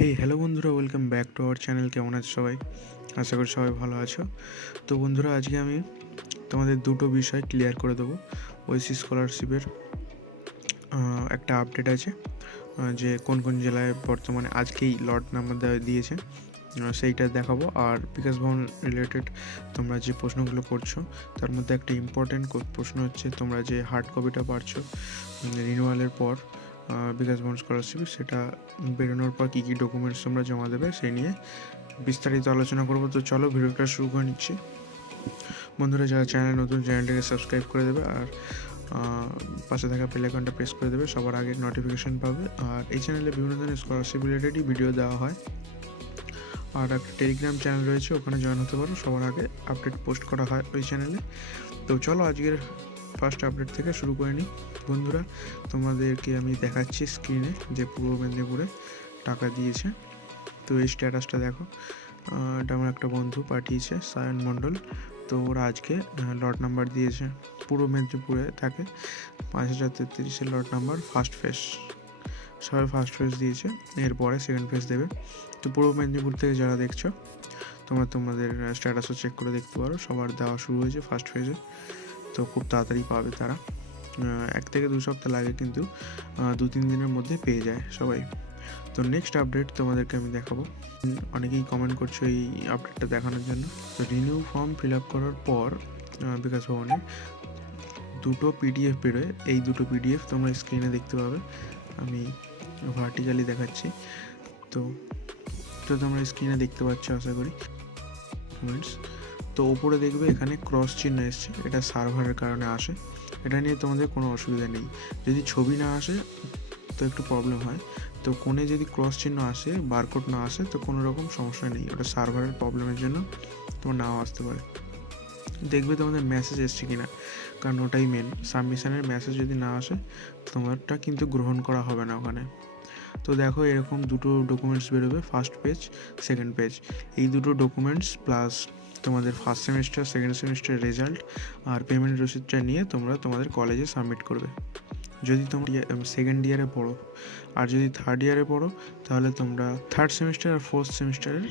Hello বন্ধুরা, welcome back to our channel. কেমন আছো সবাই? আশা করি সবাই ভালো আছো। তো বন্ধুরা, আজকে আমি তোমাদের দুটো বিষয় ক্লিয়ার করে দেবো। ওয়েসিস স্কলারশিপের একটা আপডেট আছে, যে কোন কোন জেলায় বর্তমানে আজকেই লট নাম্বার দিয়েছে, সেইটা দেখাবো। আর বিকাশ ভবন রিলেটেড তোমরা যে প্রশ্নগুলো করছো তার মধ্যে একটা ইম্পর্টেন্ট প্রশ্ন হচ্ছে, তোমরা যে হার্ড কপিটা পাচ্ছ রিনিউয়ালের পর বিকাশ ভবন স্কলারশিপ, সেটা বেরোনোর পর কী কী ডকুমেন্টস তোমরা জমা দেবে সেই নিয়ে বিস্তারিত আলোচনা করবো। তো চলো ভিডিওটা শুরু করে নিচ্ছি। বন্ধুরা, যারা চ্যানেল নতুন, চ্যানেলটাকে সাবস্ক্রাইব করে দেবে আর পাশে থাকা বেল আইকনটা প্রেস করে দেবে, সবার আগে নোটিফিকেশান পাবে। আর এই চ্যানেলে বিভিন্ন ধরনের স্কলারশিপ রিলেটেডই ভিডিও দেওয়া হয়। আর একটা টেলিগ্রাম চ্যানেল রয়েছে, ওখানে জয়েন হতে পারো, সবার আগে আপডেট পোস্ট করা হয় ওই চ্যানেলে। তো চলো আজকের ফার্স্ট আপডেট থেকে শুরু করে নিই। বন্ধুরা, তোমাদেরকে আমি দেখাচ্ছি স্ক্রিনে যে পূর্ব মেদিনীপুরে টাকা দিয়েছে। তো এই স্ট্যাটাসটা দেখো, এটা আমার একটা বন্ধু পাঠিয়েছে, সায়ন মণ্ডল। তো ওরা আজকে লট নাম্বার দিয়েছে। পূর্ব মেদিনীপুরে থাকে 5033 লট নাম্বার, ফার্স্ট ফেজ। সবাই ফার্স্ট ফেজ দিয়েছে, এরপরে সেকেন্ড ফেজ দেবে। তো পূর্ব মেদিনীপুর থেকে যারা দেখছো, তোমরা তোমাদের স্ট্যাটাসও চেক করে দেখতে পারো, সবার দেওয়া শুরু হয়েছে ফার্স্ট ফেজে। তো খুব তাড়াতাড়ি পাবে তারা, 1 থেকে 2 সপ্তাহ লাগে, কিন্তু 2-3 দিনের মধ্যে পেয়ে যায় সবাই। তো নেক্সট আপডেট তোমাদেরকে আমি দেখাবো। অনেকেই কমেন্ট করছো এই আপডেটটা দেখানোর জন্য। তো রিনিউ ফর্ম ফিল আপ করার পর বিকাশ ভবনে দুটো পিডিএফ বেরোয়। এই দুটো পিডিএফ তোমরা স্ক্রিনে দেখতে পাবে, আমি ভার্টিক্যালি দেখাচ্ছি। তো তোমরা স্ক্রিনে দেখতে পাচ্ছ আশা করি কমেন্টস। তো ওপরে দেখবে এখানে ক্রস চিহ্ন এসছে, এটা সার্ভারের কারণে আসে। এটা নিয়ে তোমাদের কোনো অসুবিধা নেই। যদি ছবি না আসে তো একটু প্রবলেম হয়। তো কোণে যদি ক্রস চিহ্ন আসে, বারকোড না আসে, তো কোনো রকম সমস্যা নেই, ওটা সার্ভারের প্রবলেমের জন্য তোমার নাও আসতে পারে। দেখবে তোমাদের মেসেজ এসছে কিনা, কারণ ওটাই মেন। সাবমিশনের মেসেজ যদি না আসে তোমারটা কিন্তু গ্রহণ করা হবে না ওখানে। তো দেখো, এরকম দুটো ডকুমেন্টস বেরোবে, ফার্স্ট পেজ, সেকেন্ড পেজ। এই দুটো ডকুমেন্টস প্লাস তোমাদের first semester, second semester result আর পেমেন্ট রসিদটা নিয়ে তোমরা তোমাদের কলেজে সাবমিট করবে। যদি তোমরা সেকেন্ড ইয়ারে পড়ো, আর যদি থার্ড ইয়ারে পড়ো, তাহলে তোমরা থার্ড সেমিস্টার আর ফোর্থ সেমিস্টারের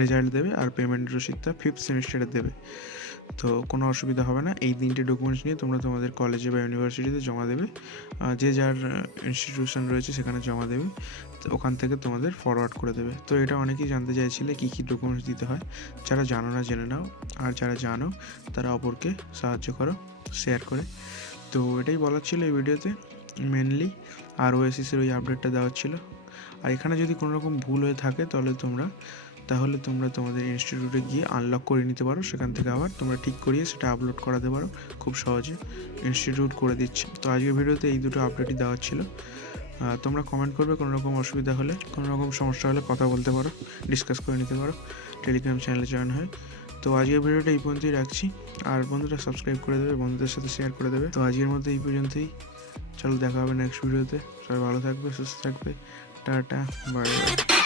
রেজাল্ট দেবে, আর পেমেন্ট রসিদটা ফিফথ সেমিস্টারে দেবে। তো কোনো অসুবিধা হবে না। এই 3টে ডকুমেন্টস নিয়ে তোমরা তোমাদের কলেজে বা ইউনিভার্সিটিতে জমা দেবে, যে যার ইনস্টিটিউশন রয়েছে সেখানে জমা দেবে। তো ওখান থেকে তোমাদের ফরওয়ার্ড করে দেবে। তো এটা অনেকেই জানতে চাইছিলে কী কী ডকুমেন্টস দিতে হয়। যারা জানো না জেনে নাও, আর যারা জানো তারা অপরকে সাহায্য করো শেয়ার করে। তো এটাই বলার ছিল এই ভিডিওতে মেনলি। আর ওএসিসের ওই আপডেটটা দেওয়ার ছিল। আর এখানে যদি কোনো রকম ভুল হয়ে থাকে তাহলে তোমরা তোমাদের ইনস্টিটিউটে গিয়ে আনলক করে নিতে পারো, সেখান থেকে আবার তোমরা ঠিক করিয়ে সেটা আপলোড করাতে পারো, খুব সহজে ইনস্টিটিউট করে দিচ্ছে। তো আজকের ভিডিওতে এই দুটো আপডেটই দেওয়ার ছিল। তোমরা কমেন্ট করবে, কোনো রকম অসুবিধা হলে, কোনো রকম সমস্যা হলে কথা বলতে পারো, ডিসকাস করে নিতে পারো, টেলিগ্রাম চ্যানেলে জয়েন হয়। তো আজকের ভিডিওটা এই পর্যন্তই রাখছি। আর বন্ধুরা সাবস্ক্রাইব করে দেবে, বন্ধুদের সাথে শেয়ার করে দেবে। তো আজকের মধ্যে এই পর্যন্তই। চলো দেখা হবে নেক্সট ভিডিওতে। সবাই ভালো থাকবে, সুস্থ থাকবে। Tata, bye bye.